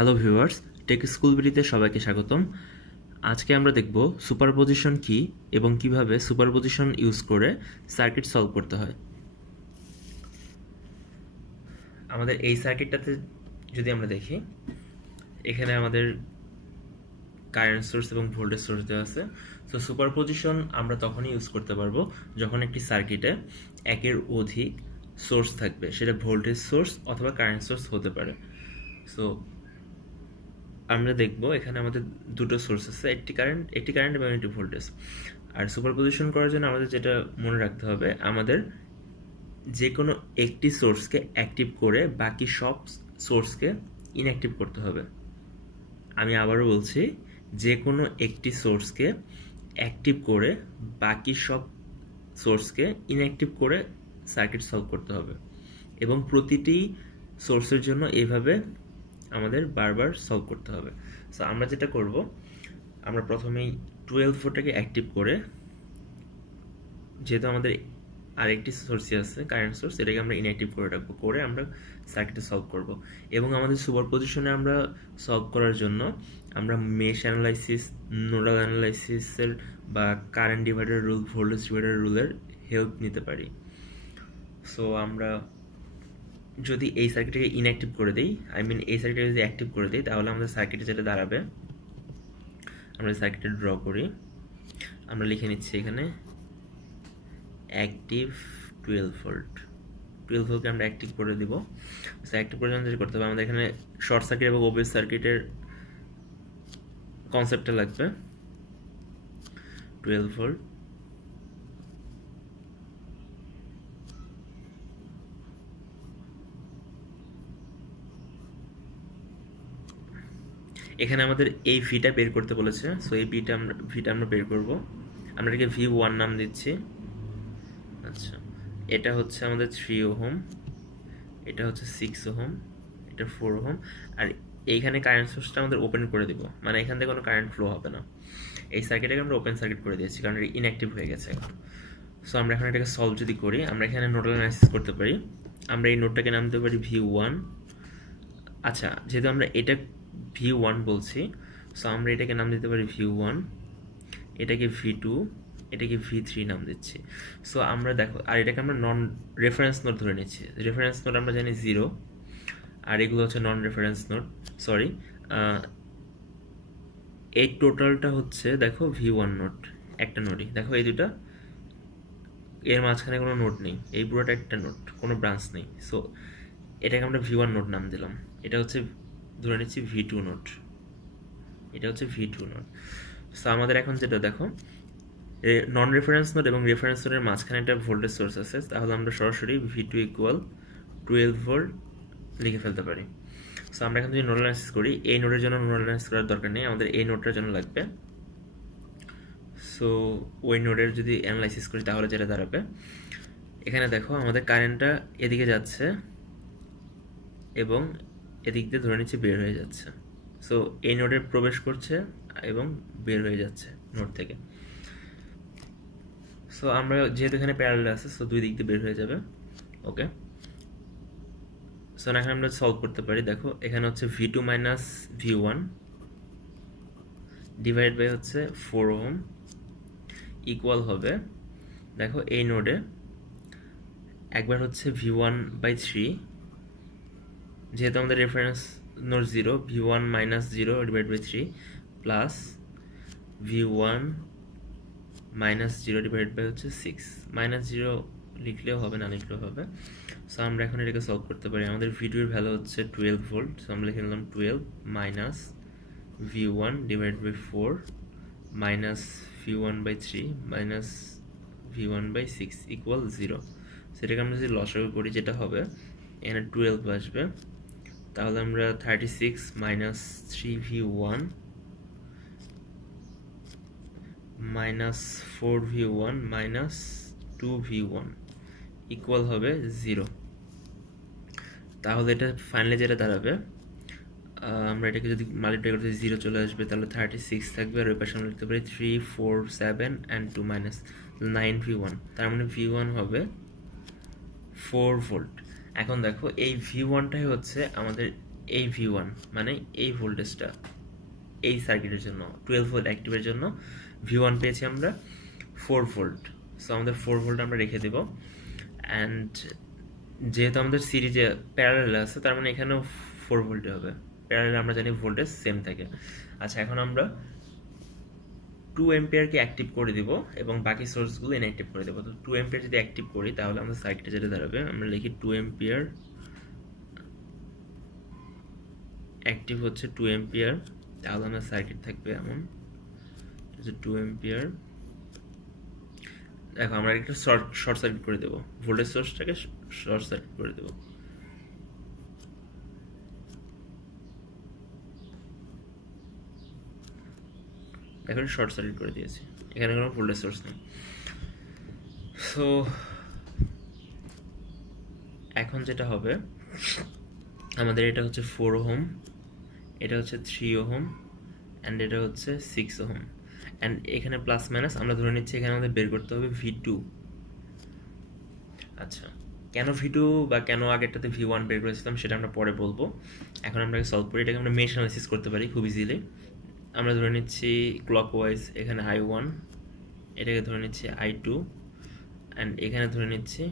Hello viewers, take school বিডিতে সবাইকে স্বাগতম। আজকে আমরা দেখব সুপারপজিশন কি এবং কিভাবে সুপারপজিশন ইউজ করে সার্কিট সলভ করতে হয়। আমাদের এই সার্কিটটাতে যদি আমরা দেখি, এখানে আমাদের কারেন্ট সোর্স এবং ভোল্টেজ সোর্স দেওয়া আছে। সো সুপারপজিশন আমরা তখনই ইউজ করতে পারবো যখন একটি সার্কিটে একের অধিক সোর্স থাকবে, সেটা ভোল্টেজ সোর্স অথবা কারেন্ট সোর্স হতে পারে। সো আমরা দেখব এখানে আমাদের দুটো সোর্স আছে, একটি কারেন্ট এবং একটি ভোল্টেজ। আর সুপারপজিশন করার জন্য আমাদের যেটা মনে রাখতে হবে, আমাদের যে কোনো একটি সোর্সকে অ্যাক্টিভ করে বাকি সব সোর্সকে ইনঅ্যাক্টিভ করতে হবে। আমি আবারও বলছি, যে কোনো একটি সোর্সকে অ্যাক্টিভ করে বাকি সব সোর্সকে ইনঅ্যাক্টিভ করে সার্কিট সলভ করতে হবে, এবং প্রতিটি সোর্সের জন্য এইভাবে আমাদের বারবার সলভ করতে হবে। সো আমরা যেটা করব, আমরা প্রথমেই 12 ভোল্টটাকে অ্যাক্টিভ করে, যেহেতু আমাদের আরেকটি সোর্সই আছে কারেন্ট সোর্স, এটাকে আমরা ইনঅ্যাক্টিভ করে রাখবো, করে আমরা সার্কিটে সলভ করব। এবং আমাদের সুপারপজিশনে আমরা সলভ করার জন্য আমরা মেশ অ্যানালাইসিস, নোডাল অ্যানালাইসিসের বা current divider rule, voltage divider রুলের হেল্প নিতে পারি। সো আমরা যদি এই সার্কিটটাকে ইনঅ্যাক্টিভ করে দিই, এই সার্কিটটাকে যদি অ্যাক্টিভ করে দিই, তাহলে আমাদের সার্কিটে যেটা দাঁড়াবে, আমরা সার্কিটে ড্র করি। আমরা লিখে নিচ্ছি এখানে অ্যাক্টিভ 12 ভোল্টকে আমরা অ্যাক্টিভ করে দিব। সো অ্যাক্টিভ করে যেটা করতে হবে, আমাদের এখানে শর্ট সার্কিট এবং ওপেন সার্কিটের কনসেপ্টটা লাগবে। 12 ভোল্ট এখানে আমাদের এই ভিটা বের করতে বলেছে। সো এই ভিটা আমরা বের করব। আমরা এটাকে V1 নাম দিচ্ছি। আচ্ছা, এটা হচ্ছে আমাদের 3 ওহম, এটা হচ্ছে 6 ওহম, এটা 4 ওহম। আর এইখানে কারেন্ট সোর্সটা আমাদের ওপেন করে দিব, মানে এখান থেকে কোনো কারেন্ট ফ্লো হবে না। এই সার্কিটটাকে আমরা ওপেন সার্কিট করে দিয়েছি, কারণ এটা ইনঅ্যাক্টিভ হয়ে গেছে এখন। সো আমরা এখন এটাকে সলভ যদি করি, আমরা এখানে নোডাল অ্যানালাইসিস করতে পারি। আমরা এই নোডটাকে নাম দিতে পারি V1। আচ্ছা, যেহেতু আমরা এটা V1 বলছি, সো আমরা এটাকে নাম দিতে পারি V1, এটাকে V2, এটাকে V3 নাম দিচ্ছি। সো আমরা দেখো, আর এটাকে আমরা নন রেফারেন্স নোড ধরে নিচ্ছি। রেফারেন্স নোড আমরা জানি 0, আর এগুলো হচ্ছে নন রেফারেন্স নোড। সরি, এই টোটালটা হচ্ছে দেখো V1 নোড, একটা নোডই। দেখো এই দুটা, এর মাঝখানে কোনো নোড নেই, এই পুরোটা একটা নোড, কোনো ব্রাঞ্চ নেই। সো এটাকে আমরা V1 নোড নাম দিলাম। এটা হচ্ছে ধরে নিচ্ছি V2 নোড, এটা হচ্ছে V2 নোড। সো আমাদের এখন যেটা দেখো, নন রেফারেন্স নোড এবং রেফারেন্স নোডের মাঝখানে একটা ভোল্টেজ সোর্স আছে, তাহলে আমরা সরাসরি V2 ইকুয়াল 12 ভোল্ট লিখে ফেলতে পারি। সো আমরা এখন যদি নোডাল অ্যানালাইসিস করি, এই নোডের জন্য নোডাল অ্যানালাইসিস করার দরকার নেই, আমাদের এই নোডটার জন্য লাগবে। সো ওই নোডের যদি অ্যানালাইসিস করি, তাহলে যেটা দাঁড়াবে, এখানে দেখো আমাদের কারেন্টটা এদিকে যাচ্ছে এবং এদিক দিয়ে ধরে নিচ্ছে বের হয়ে যাচ্ছে। সো এই নোডে প্রবেশ করছে এবং বের হয়ে যাচ্ছে নোড থেকে। সো আমরা যেহেতু এখানে প্যারালাল আছে, সো দুই দিক দিয়ে বের হয়ে যাবে। ওকে, সো এখন আমরা সলভ করতে পারি। দেখো এখানে হচ্ছে V2 minus V1 divide by হচ্ছে 4 ওহম ইকুয়াল হবে, দেখো এই নোডে একবার হচ্ছে V1/3, যেহেতু আমাদের reference node 0, V1 minus 0 divide by 3 plus V1 minus 0 divide by হচ্ছে 6। মাইনাস 0 লিখলেও হবে, না লিখলেও হবে। সো আমরা এখন এটাকে সলভ করতে পারি। আমাদের V2 এর ভ্যালু হচ্ছে 12 ভোল্ট, সো আমরা লিখে নিলাম 12 minus V1 divide by 4 minus V1/3 minus V1/6 equal 0। সেটাকে আমরা যদি লসাগু করি, যেটা হবে এখানে 12 আসবে, তাহলে আমরা 36 minus 3V1 minus 4V1 minus 2V1 equal হবে 0। তাহলে এটা ফাইনালি যেটা দাঁড়াবে, আমরা এটাকে যদি মাল্টিপ্লাই করতে 0 চলে আসবে, তাহলে 36 থাকবে, আর ওই পাশে আমরা লিখতে পারি 3, 4, 7 and 2 মাইনাস 9V1। তার মানে V1 হবে 4 ভোল্ট। এখন দেখো এই V1টাই হচ্ছে আমাদের এই V1 মানে এই ভোল্টেজটা এই সার্কিটের জন্য 12 ভোল্ট অ্যাক্টিভের জন্য V1 পেয়েছি আমরা 4 ভোল্ট। সো আমাদের 4 ভোল্ট আমরা রেখে দেব। অ্যান্ড যেহেতু আমাদের সিরিজে প্যারালাল আছে, তার মানে এখানেও 4 ভোল্টে হবে। প্যারালাল আমরা জানি ভোল্টেজ সেম থাকে। আচ্ছা, এখন আমরা 2 এম্পিয়ারকে অ্যাক্টিভ করে দিব এবং বাকি সোর্সগুলো ইনঅ্যাক্টিভ করে দেবো। তো 2 এম্পিয়ার যদি অ্যাক্টিভ করি তাহলে আমাদের সার্কিটে যেটা দাঁড়াবে, আমরা লিখি 2 এম্পিয়ার অ্যাক্টিভ হচ্ছে 2 এম্পিয়ার, তাহলে আমাদের সার্কিট থাকবে এমন 2 এম্পিয়ার। দেখো আমরা একটা শর্ট সার্কিট করে দেবো, ভোল্টেজ সোর্সটাকে শর্ট সার্কিট করে দেবো। এখন শর্ট সার্কিট করে দিয়েছি, এখানে কোনো ভোল্টেজ সোর্স নেই। সো এখন যেটা হবে, আমাদের এটা হচ্ছে 4 ওহম, এটা হচ্ছে 3 ওহম, অ্যান্ড এটা হচ্ছে 6 ওহম। অ্যান্ড এখানে প্লাস মাইনাস আমরা ধরে নিচ্ছি এখানে আমাদের বের করতে হবে V2। আচ্ছা, কেন V2 বা কেন আগেরটাতে V1 বের করেছিলাম সেটা আমরা পরে বলবো। এখন আমরা সলভ করি, এটাকে আমরা মেশ অ্যানালাইসিস করতে পারি খুব ইজিলি। আমরা ধরে নিচ্ছি ক্লকওয়াইজ এখানে I1, এটাকে ধরে নিচ্ছি I2, অ্যান্ড এখানে ধরে নিচ্ছি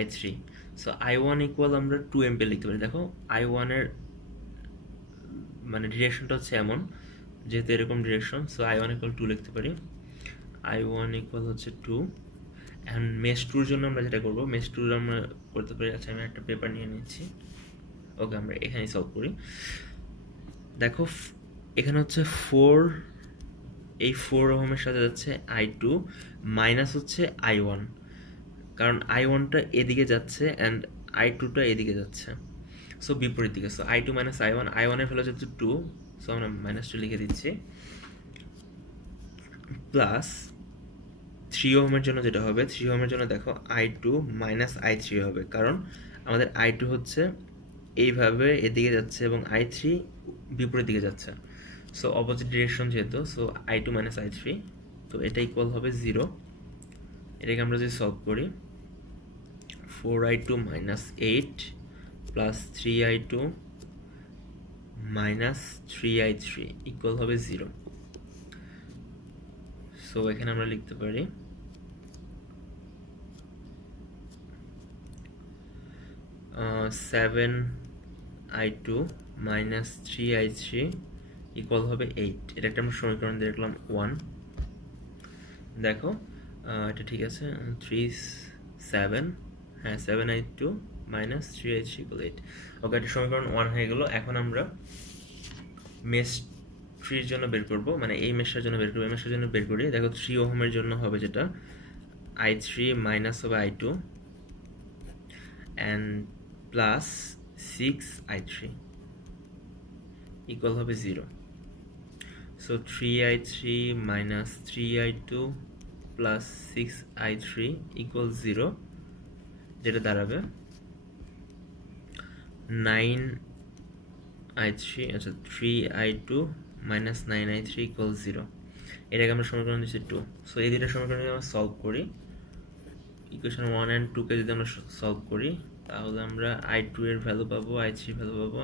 I3। সো I1 ইকুয়াল আমরা 2 এম্পিয়ার লিখতে পারি। দেখো I1 এর মানে ডিরেকশনটা হচ্ছে এমন, যেহেতু এরকম ডিরেকশন, সো I1 ইকুয়াল 2 লিখতে পারি। I1 ইকুয়াল হচ্ছে 2। এখন মেশ 2-র জন্য আমরা যেটা করবো, মেশ 2 আমরা করতে পারি। আচ্ছা, আমি একটা পেপার নিয়ে নিচ্ছি। ওকে, আমরা এখানেই সলভ করি। দেখো এখানে হচ্ছে 4, এই 4 ওহমের সাথে যাচ্ছে I2, মাইনাস হচ্ছে I1, কারণ I1টা এদিকে যাচ্ছে অ্যান্ড I2টা এদিকে যাচ্ছে, সো বিপরীত দিকে। So I2 minus I1, I1-এর value যেহেতু 2, সো আমরা -2 লিখে দিচ্ছি, প্লাস 3 ওহমের জন্য যেটা হবে, 3 ওহমের জন্য দেখো I2 মাইনাস I3 হবে, কারণ আমাদের I2 হচ্ছে এইভাবে এদিকে যাচ্ছে এবং I3 বিপরীত দিকে যাচ্ছে, সো অপোজিট ডিরেকশন যেহেতু, সো I2 মাইনাস I3, তো এটা ইকুয়াল হবে 0। এটাকে আমরা যদি সলভ করি, 4I2 minus 8 plus 3I2 minus 3I3 equal হবে 0। সো এখানে আমরা লিখতে পারি 7I2 মাইনাস 3I3 ইকুয়াল হবে 8। এটা একটা আমরা সমীকরণ দেখলাম 1। দেখো এটা ঠিক আছে, 7, হ্যাঁ 7I2 মাইনাস 3I3 ইকুয়াল 8। ওকে, এটা সমীকরণ 1 হয়ে গেল। এখন আমরা মেশ 3-র জন্য বের করব, মানে এই মেশটার জন্য বের করবো। এই মেশটার জন্য বের করি, দেখো 3 ওহমের জন্য হবে যেটা I3 মাইনাস হবে I2 and plus 6I3 equal হবে 0। So 3I3 minus 3I2 plus 6I3 equal 0, যেটা দাঁড়াবে 9I3, আচ্ছা 3I2 মাইনাস 9I3 ইকুয়াল 0। এটাকে আমরা সমীকরণ দিচ্ছি 2। সো এই দুইটা সমীকরণ যদি আমরা সলভ করি, ইকুয়েশন 1 অ্যান্ড 2-কে যদি আমরা সলভ করি, তাহলে আমরা I2 এর ভ্যালু পাবো, I3 ভ্যালু পাবো।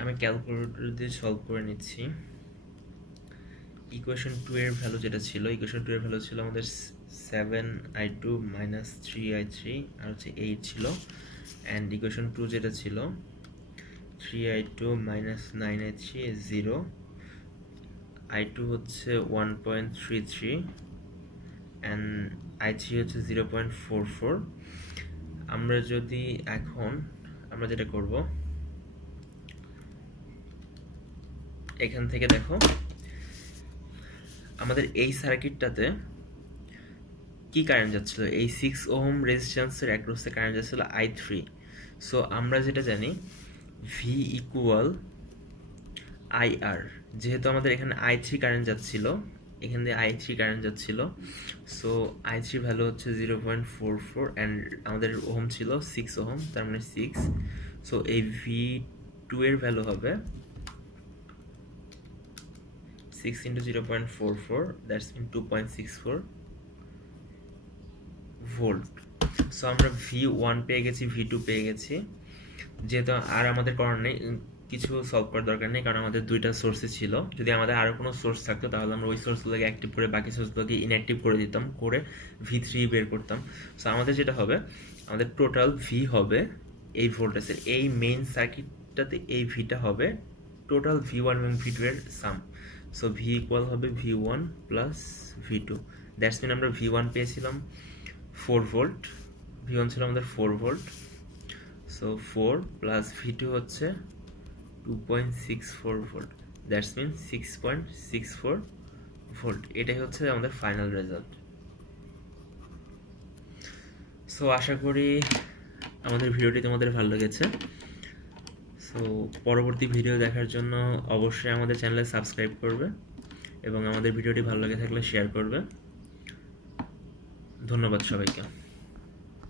আমি ক্যালকুলেটর দিয়ে সলভ করে নিচ্ছি। ইকুয়েশন 2 এর ভ্যালু যেটা ছিল, ইকুয়েশন 2 এর ভ্যালু ছিল আমাদের 7I2 মাইনাস 3I3 আর হচ্ছে 8 ছিল, অ্যান্ড ইকুয়েশন 2 যেটা ছিল 3I2 মাইনাস 9I3 0, I2 হচ্ছে 1.33 অ্যান্ড I3 হচ্ছে 0.44। আমরা যদি এখন আমরা যেটা করব, এখান থেকে দেখো আমাদের এই সার্কিটটাতে কি কারেন্ট যাচ্ছিল, এই 6 ওহম রেজিস্ট্যান্সের অ্যাক্রসে কারেন্ট যাচ্ছিল I3। সো আমরা যেটা জানি V ইকুয়াল IR, যেহেতু আমাদের এখানে I3 কারেন্ট যাচ্ছিল, এখান দিয়ে I3 কারেন্ট যাচ্ছিল, সো I3 ভ্যালু হচ্ছে 0.44 অ্যান্ড আমাদের ওহম ছিল 6 ওহম, তার মানে 6। সো এই V2 এর ভ্যালু হবে 6 into 0.44, that's mean 2.64 volt. So আমরা V1 পেয়ে গেছি, V2 পেয়ে গেছি, যেহেতু আর আমাদের করার নেই, কিছু সলভ করার দরকার নেই, কারণ আমাদের দুইটা সোর্সে ছিল। যদি আমাদের আরও কোনো সোর্স থাকতো তাহলে আমরা ওই সোর্সগুলোকে অ্যাক্টিভ করে বাকি সোর্সগুলোকে ইনঅ্যাক্টিভ করে দিতাম, করে V3 বের করতাম। সো আমাদের যেটা হবে, আমাদের টোটাল ভি হবে এই ভোল্টেজের, এই মেইন সার্কিটটাতে এই ভিটা হবে টোটাল V1 এবং V2 এর সাম। সো ভি ইকুয়াল হবে V1 plus V2। That's mean আমরা V1 পেয়েছিলাম 4 ভোল্ট, V1 ছিল আমাদের 4 ভোল্ট। সো 4 প্লাস V2 হচ্ছে 2.64 ভোল্ট, দ্যাটস মিন 6.64 ভোল্ট। এটাই হচ্ছে আমাদের ফাইনাল রেজাল্ট। সো আশা করি আমাদের ভিডিওটি তোমাদের ভালো লেগেছে। সো পরবর্তী ভিডিও দেখার জন্য অবশ্যই আমাদের চ্যানেলে সাবস্ক্রাইব করবে এবং আমাদের ভিডিওটি ভালো লেগে থাকলে শেয়ার করবে। ধন্যবাদ সবাইকে।